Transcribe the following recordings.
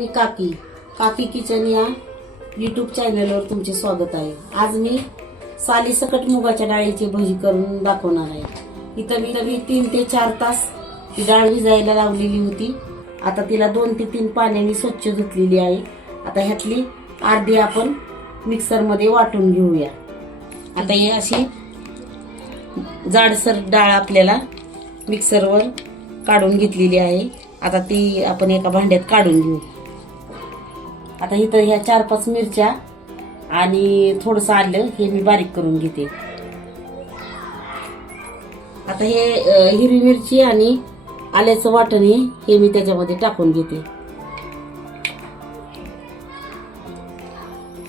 मी काकी किचन या यूट्यूब चॅनलवर तुमचे स्वागत आहे। आज मी सालीसकट मुगाच्या डाळीची भजी करून दाखवणार आहे। इथं मी 3 ते 4 तास ही डाळ भिजायला लावलेली होती। आता तिला 2 ते 3 पाण्याने स्वच्छ धुतलेली आहे। आता ह्यातली अर्धी आपण मिक्सर मध्ये वाटून घेऊया। आता ही अशी जाडसर डाळ आपल्याला मिक्सरवर काढून घेतलेली आहे। आता ती आपण एका भांड्यात काढून घेऊ। आता इथं ह्या 4-5 मिरच्या आणि थोडंसं आलं हे मी बारीक करून घेते। आता हे हिरवी मिरची आणि आल्याचं वाटण हे मी त्याच्यामध्ये टाकून घेते।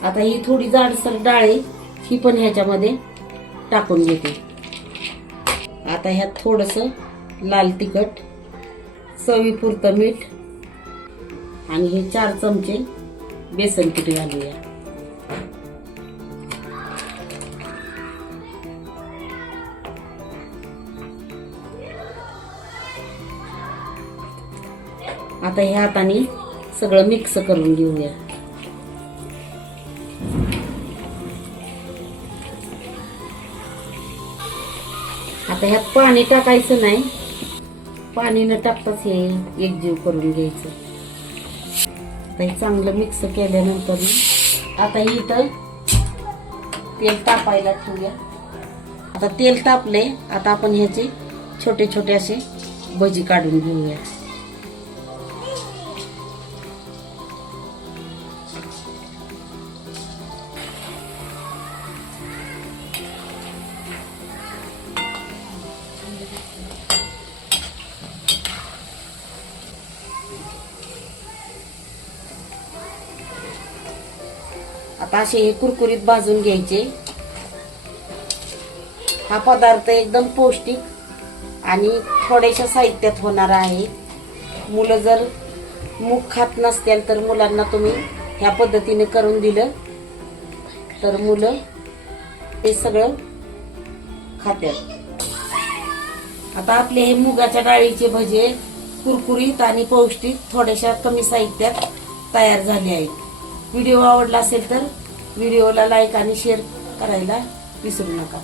आता ही थोडी जाडसर डाळ ही पण ह्याच्यामध्ये टाकून घेते। आता ह्यात थोडंसं लाल तिखट, चवीपुरतं मीठ आणि हे 4 चमचे बेसन पीठ घालूया। आता ह्या हाताने सगळं मिक्स करून घेऊया। आता ह्यात पाणी टाकायचं नाही, पाणी न टाकताच हे एकजीव करून घ्यायचं। आता हे चांगलं मिक्स केल्यानंतर आता इथं तेल तापायला ठेवूया। आता तेल तापले, आता आपण ह्याचे छोटे छोटे असे भजी काढून घेऊया। आता असे हे कुरकुरीत भाजून घ्यायचे। हा पदार्थ एकदम पौष्टिक आणि थोड्याशा साहित्यात होणार आहे। मुलं जर मूग खात नसतील तर मुलांना तुम्ही ह्या पद्धतीने करून दिलं तर मुलं हे सगळं खातात। आता आपले हे मुगाच्या डाळीचे भजे कुरकुरीत आणि पौष्टिक थोड्याशा कमी साहित्यात तयार झाले आहेत। व्हिडिओ आवडला असेल तर व्हिडिओला लाईक आणि शेअर करायला विसरू नका।